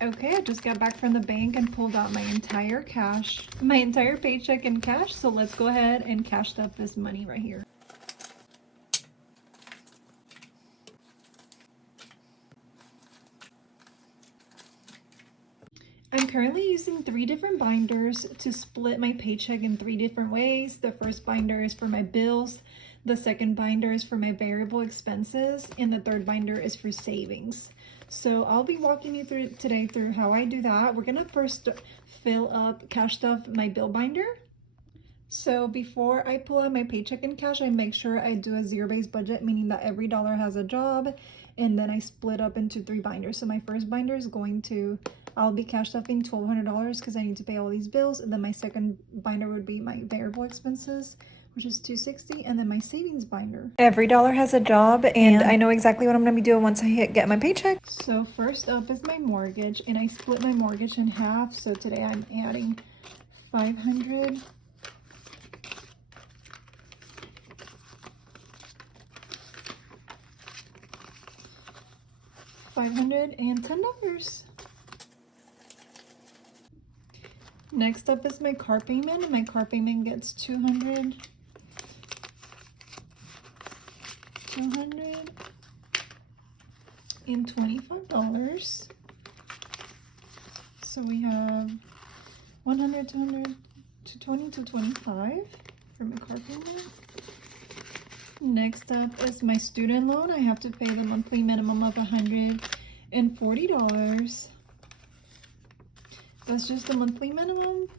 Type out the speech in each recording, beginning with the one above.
Okay, I just got back from the bank and pulled out my entire paycheck in cash. So let's go ahead and cash up this money right here. I'm currently using 3 different binders to split my paycheck in 3 different ways. The first binder is for my bills, the second binder is for my variable expenses, and the third binder is for savings. So I'll be walking you through today through how I do that. We're gonna first fill up cash stuff my bill binder. So before I pull out my paycheck in cash, I make sure I do a zero-based budget, meaning that every dollar has a job, and then I split up into 3 binders. So my first binder is I'll be cash stuffing $1,200 because I need to pay all these bills, and then my second binder would be my variable expenses, which is $260, and then my savings binder. Every dollar has a job, and I know exactly what I'm gonna be doing once I get my paycheck. So first up is my mortgage, and I split my mortgage in half. So today I'm adding 500. $510. Next up is my car payment, and my car payment gets $225. So we have 100, 200, 220, 225 for my car payment. Next up is my student loan. I have to pay the monthly minimum of $140. That's just the monthly minimum.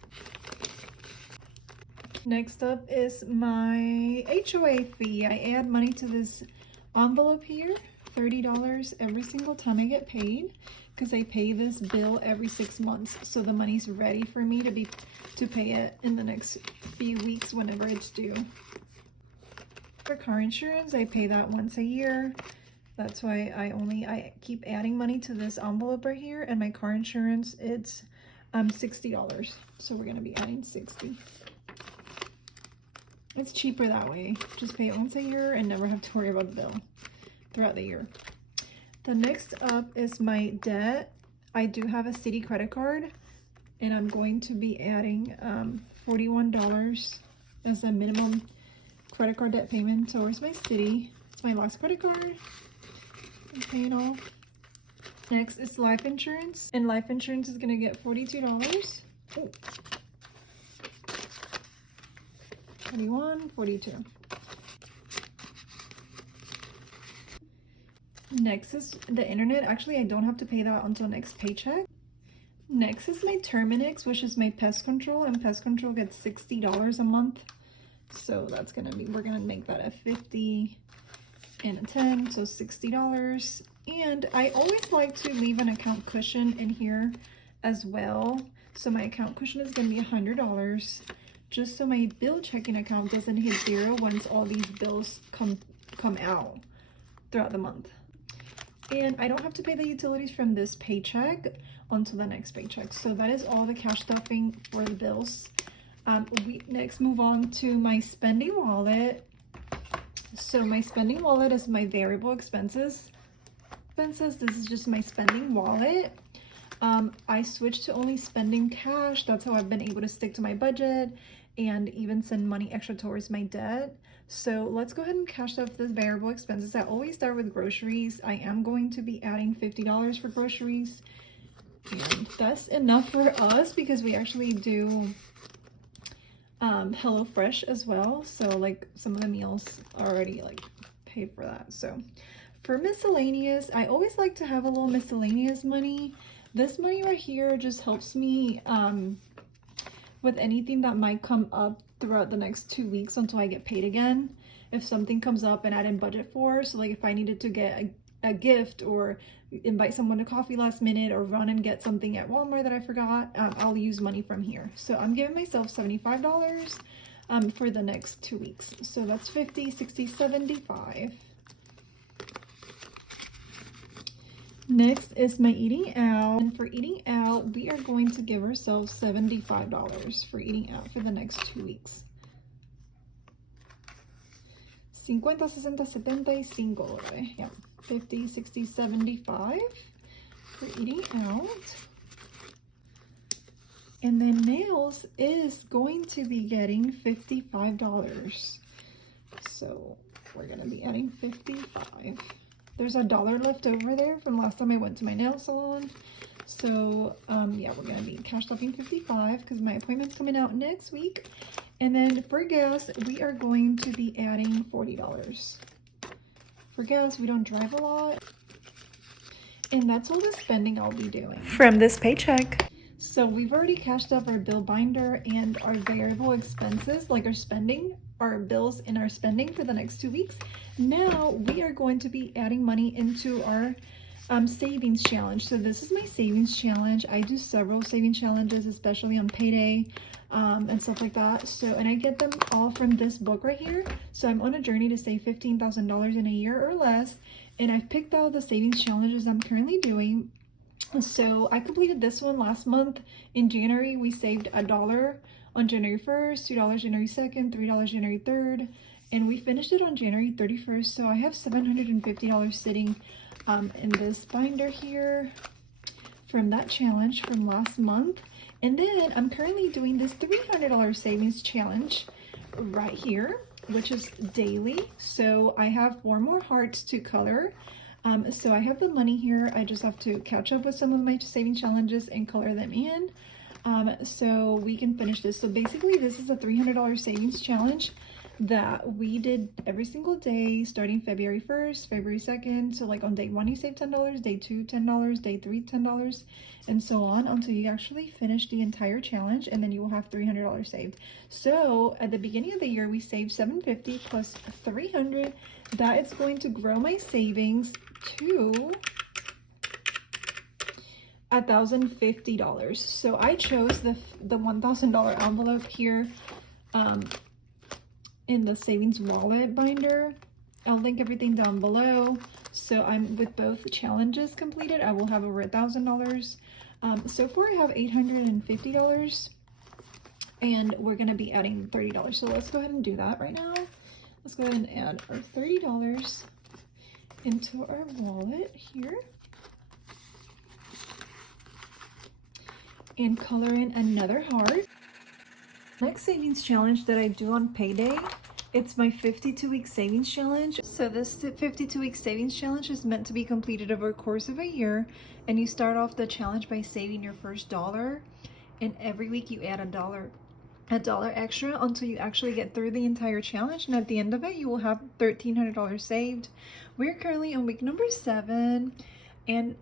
Next up is my HOA fee. I add money to this envelope here, $30 every single time I get paid, because I pay this bill every 6 months. So the money's ready for me to pay it in the next few weeks whenever it's due. For car insurance, I pay that once a year. That's why I keep adding money to this envelope right here. And my car insurance, it's $60. So we're gonna be adding 60. It's cheaper that way. Just pay it once a year and never have to worry about the bill throughout the year. The next up is my debt. I do have a city credit card, and I'm going to be adding $41 as a minimum credit card debt payment towards my city. It's my last credit card. I'm paying off. Next is life insurance, and life insurance is gonna get $42. Oh. 41, 42. Next is the internet. Actually, I don't have to pay that until next paycheck. Next is my Terminix, which is my pest control, and pest control gets $60 a month. So that's gonna be, we're gonna make that a 50 and a 10, so $60. And I always like to leave an account cushion in here as well. So my account cushion is gonna be $100, just so my bill checking account doesn't hit 0 once all these bills come out throughout the month. And I don't have to pay the utilities from this paycheck until the next paycheck. So that is all the cash stuffing for the bills. We next move on to my spending wallet. So my spending wallet is my variable expenses. This is just my spending wallet. I switched to only spending cash. That's how I've been able to stick to my budget and even send money extra towards my debt. So let's go ahead and cash up the variable expenses. I always start with groceries. I am going to be adding $50 for groceries. And that's enough for us because we actually do HelloFresh as well. So like some of the meals already like paid for that. So for miscellaneous, I always like to have a little miscellaneous money. This money right here just helps me with anything that might come up throughout the next 2 weeks until I get paid again. If something comes up and I didn't budget for, so like if I needed to get a gift or invite someone to coffee last minute or run and get something at Walmart that I forgot, I'll use money from here. So I'm giving myself $75 for the next 2 weeks. So that's 50, 60, 75. Next is my eating out, and for eating out, we are going to give ourselves $75 for eating out for the next 2 weeks. 50, 60, 75. for eating out. And then nails is going to be getting $55. So we're gonna be adding 55. There's $1 left over there from last time I went to my nail salon. So yeah, we're gonna be cash stuffing 55 because my appointment's coming out next week. And then for gas, we are going to be adding $40. For gas, we don't drive a lot. And that's all the spending I'll be doing from this paycheck. So we've already cashed up our bill binder and our variable expenses, like our spending, our bills and our spending for the next 2 weeks. Now we are going to be adding money into our savings challenge. So this is my savings challenge. I do several savings challenges, especially on payday and stuff like that. So, and I get them all from this book right here. So I'm on a journey to save $15,000 in a year or less. And I've picked out the savings challenges I'm currently doing. So I completed this one last month. In January, we saved $1 on January 1st, $2 January 2nd, $3 January 3rd, and we finished it on January 31st. So I have $750 sitting in this binder here from that challenge from last month. And then I'm currently doing this $300 savings challenge right here, which is daily. So I have 4 more hearts to color. So I have the money here. I just have to catch up with some of my saving challenges and color them in so we can finish this. So basically this is a $300 savings challenge that we did every single day starting February 1st, February 2nd. So like on day 1 you save $10, day 2 $10, day 3 $10, and so on until you actually finish the entire challenge, and then you will have $300 saved. So at the beginning of the year we saved $750 plus $300. That is going to grow my savings to $1,050. So I chose the $1,000 envelope here in the savings wallet binder. I'll link everything down below. So I'm with both challenges completed, I will have over $1,000. So far I have $850, and we're gonna be adding $30. So let's go ahead and do that right now. Let's go ahead and add our $30 into our wallet here and color in another heart. Next savings challenge that I do on payday, it's my 52-week savings challenge. So this 52-week savings challenge is meant to be completed over a course of a year, and you start off the challenge by saving your first $1, and every week you add $1 extra until you actually get through the entire challenge, and at the end of it you will have $1,300 saved. We're currently on week number 7, and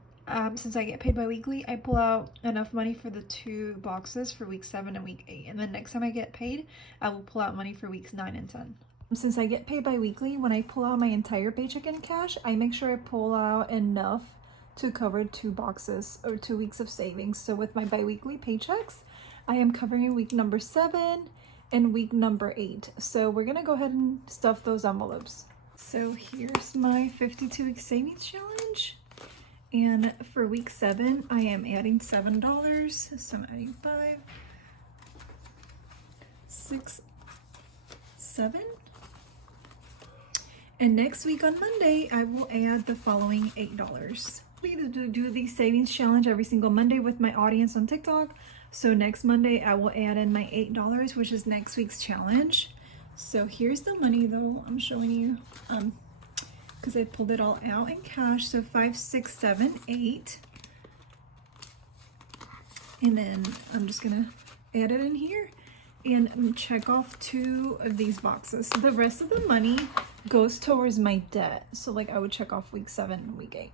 since I get paid bi-weekly, I pull out enough money for the 2 boxes for week 7 and week 8, and then next time I get paid I will pull out money for weeks 9 and 10. Since I get paid bi-weekly, when I pull out my entire paycheck in cash, I make sure I pull out enough to cover 2 boxes or 2 weeks of savings. So with my bi-weekly paychecks, I am covering week number 7 and week number 8. So we're gonna go ahead and stuff those envelopes. So here's my 52-week savings challenge. And for week 7, I am adding $7. So I'm adding 5, 6, 7. And next week on Monday, I will add the following $8. We do the savings challenge every single Monday with my audience on TikTok. So next Monday, I will add in my $8, which is next week's challenge. So here's the money though, I'm showing you, because I pulled it all out in cash. So 5, 6, 7, 8. And then I'm just gonna add it in here and check off 2 of these boxes. The rest of the money goes towards my debt. So like I would check off week 7 and week 8.